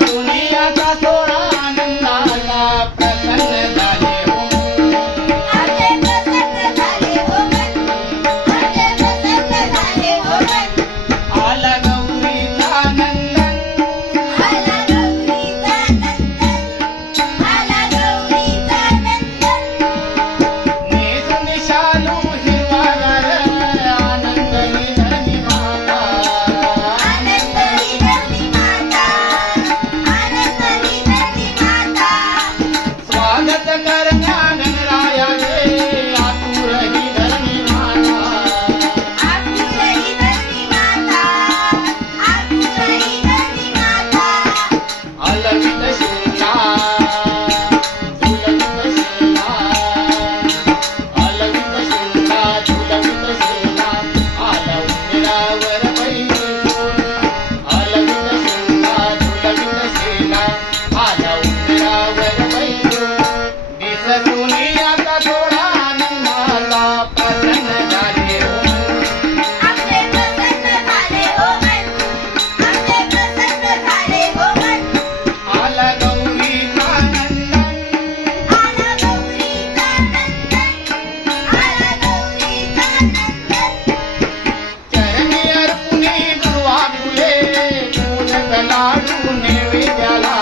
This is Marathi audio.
तू मेरा कासोड़ा नंदाला प्रसन्न हो मेन आजे बसले हो मेन अलघं वितानंदन हो अलघ श्रीतानंदन अलघ वितानंदन हे सनशालू ఆటలాడుకునే విద్యలా